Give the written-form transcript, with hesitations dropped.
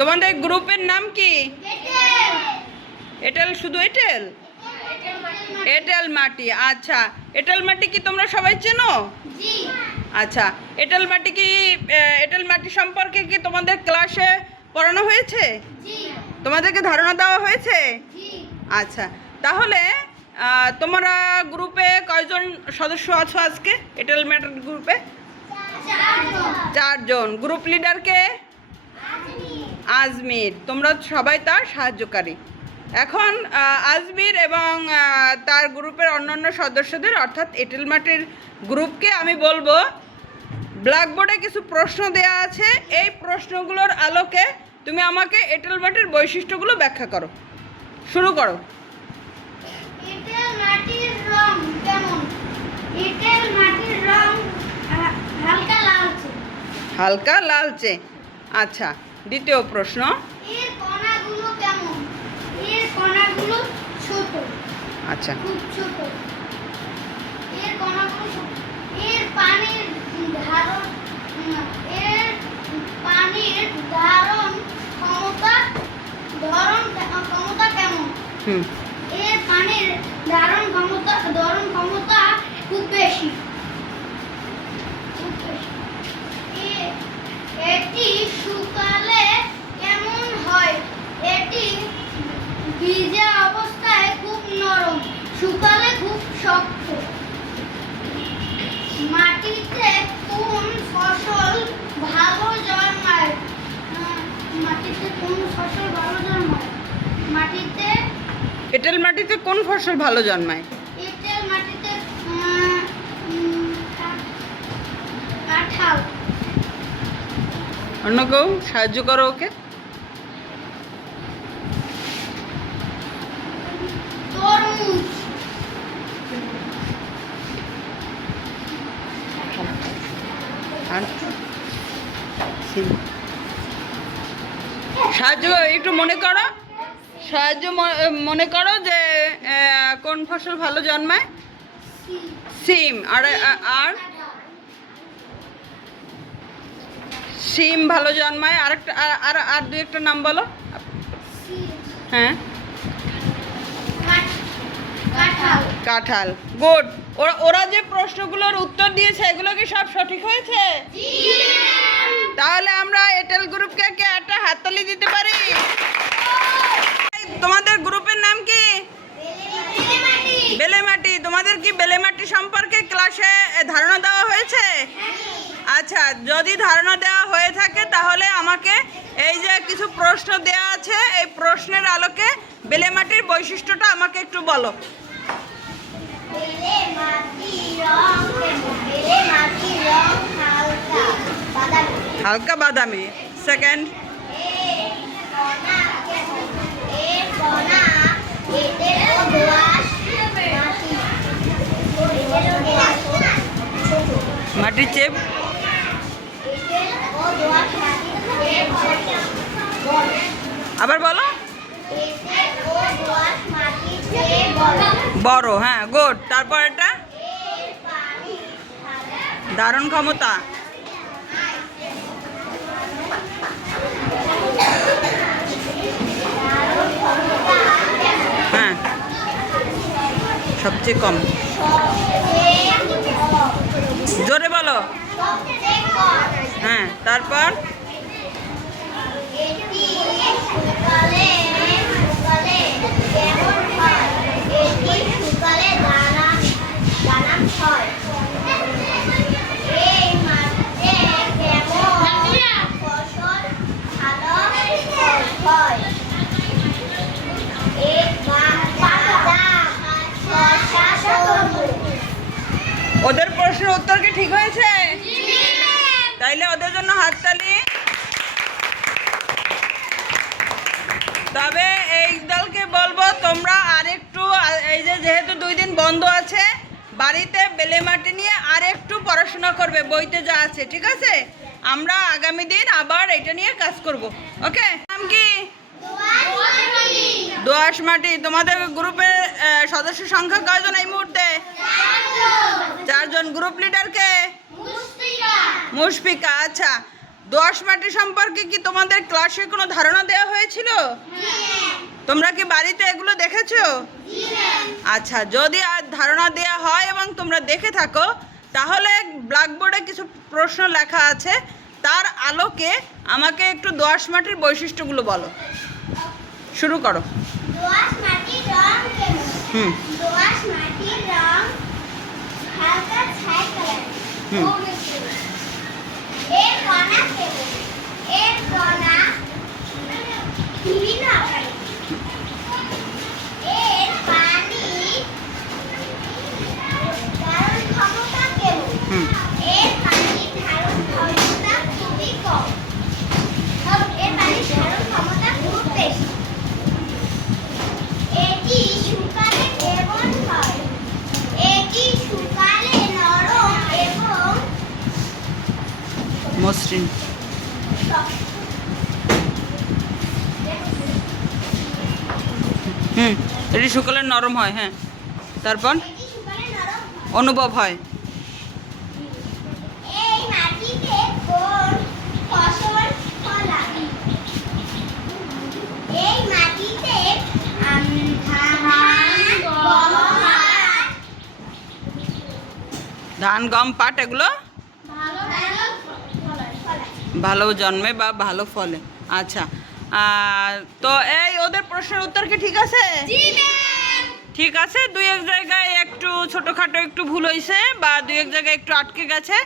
তোমাদের গ্রুপের নাম কি? এঁটেল, শুধু এঁটেল? এঁটেল মাটি। আচ্ছা, এঁটেল মাটি কি তোমরা সবাই চেনো? আচ্ছা, এঁটেল মাটি কি, এঁটেল মাটি সম্পর্কে কি তোমাদের ক্লাসে পড়ানো হয়েছে? তোমাদেরকে ধারণা দেওয়া হয়েছে? আচ্ছা, তাহলে তোমরা গ্রুপে কয়জন সদস্য আছো আজকে এঁটেল মাটির গ্রুপে? 4 জন। গ্রুপ লিডার কে? আজমির। তোমরা সবাই তার সাহায্যকারী। এখন আজমির এবং তার গ্রুপের অন্যান্য সদস্যদের অর্থাৎ এঁটেল মাটির গ্রুপকে আমি বলবো, ব্ল্যাকবোর্ডে কিছু প্রশ্ন দেয়া আছে, এই প্রশ্নগুলোর আলোকে তুমি আমাকে এঁটেল মাটির বৈশিষ্ট্যগুলো ব্যাখ্যা করো। শুরু করো। এঁটেল মাটির রং কেমন? এঁটেল মাটির রং হালকা লালচে। হালকা লালচে। আচ্ছা, দ্বিতীয় প্রশ্ন। এর কণাগুলো কেমন? এর কণাগুলো ছোট। আচ্ছা, খুব ছোট। এর কণাগুলো ছোট। এর পানির ধারণ ক্ষমতা কেমন? এর পানির ধারণ ক্ষমতা খুব বেশি। এটি শুকালে কেমন হয়? এটি ভিজা অবস্থায় খুব নরম, শুকালে খুব শক্ত। মাটিতে কোন ফসল ভালো জন্মায়? মাটিতে কোন ফসল ভালো জন্মায়? মাটিতে এঁটেল মাটিতে কোন ফসল ভালো জন্মায়? এঁটেল মাটিতে কাঁঠাল। অন্য কেউ সাহায্য করো ওকে। তরমুজ। আর সাহায্য একটু মনে করো, মনে করো যে কোন ফসল ভালো জন্মায়? সিম। আর সিম ভালো জন্মায়। আরেকটা আর দু একটা নাম বলো। হ্যাঁ, কাঁঠাল। গুড। ওরা যে প্রশ্নগুলোর উত্তর দিয়েছে এগুলো কি সব সঠিক হয়েছে? তাহলে আমরা এঁটেল গ্রুপকে একটা হাততালি দিতে পারি। তোমাদের গ্রুপের নাম কি? বেলেমাটি। তোমাদের কি বেলেমাটি সম্পর্কে ক্লাসে ধারণা দেওয়া হয়েছে? আচ্ছা, যদি ধারণা দেওয়া হয়ে থাকে তাহলে আমাকে এই যে কিছু প্রশ্ন দেওয়া আছে, এই প্রশ্নের আলোকে বেলেমাটির বৈশিষ্ট্যটা আমাকে একটু বলো। হালকা বাদামি। সেকেন্ড। মাটির চেপ। আবার বলো। বড়। হ্যাঁ, গুড। তারপর এটা ধারণ ক্ষমতা। হ্যাঁ, সবচেয়ে কম। জোরে বলো। হ্যাঁ, তারপর ওদের প্রশ্নের উত্তর কি ঠিক হয়েছে? তাইলে ওদের জন্য হাততালি। তবে এই দলকে বলবো তোমরা আরেকটু, এই যে যেহেতু 2 দিন বন্ধ আছে, বাড়িতে বেলেমাটি নিয়ে আরেকটু পড়াশোনা করবে, বইতে যা আছে। ঠিক আছে? আমরা আগামী দিন আবার এটা নিয়ে কাজ করব। ওকে? নাম কি? দোআঁশ মাটি। তোমাদের গ্রুপের সদস্য সংখ্যা কয়জন এই মুহূর্তে? 4 জন। গ্রুপ লিডার কে? মুশফিকা। আচ্ছা, দোআঁশ মাটি সম্পর্কে কি তোমাদের ক্লাসে কোনো ধারণা দেওয়া হয়েছিল? তোমরা কি বাড়িতে এগুলো দেখেছো? আচ্ছা, যদি আর ধারণা দেওয়া হয় এবং তোমরা দেখে থাকো, তাহলে ব্ল্যাকবোর্ডে কিছু প্রশ্ন লেখা আছে, তার আলোকে আমাকে একটু দোআঁশ মাটির বৈশিষ্ট্যগুলো বলো। শুরু করো। দোআঁশ মাটির রং কেমন? হুম। দোআঁশ মাটির রং হালকা ছাই কালার। হুম। এর কণা কেমন? এর কণা বিভিন্ন আকারের। এর পানি ধারণ ক্ষমতা কেমন? হুম। এর পানি ধারণ ক্ষমতা খুবই কম। এর পানি ধারণ ক্ষমতা খুব বেশি। এটি শুকালে কেমন হয়? এটি শুকালে নরম এবং মসৃণ। শক্ত। হুম। এটি শুকালে নরম হয়, হ্যাঁ। তারপর এটি শুকালে নরম হয়। অনুভব হয়। এই মাটিতে কোন ফসল ফলায়? এই মাটিতে ধান, গম, পাট এগুলো ফলায়। ভালো জন্মে বা ভালো ফলে। আচ্ছা, তো এই ওদের প্রশ্নের উত্তর কি ঠিক আছে? ঠিক আছে, দুই এক জায়গায় একটু ছোটোখাটো একটু ভুল হয়েছে বা দুই এক জায়গায় একটু আটকে গেছে,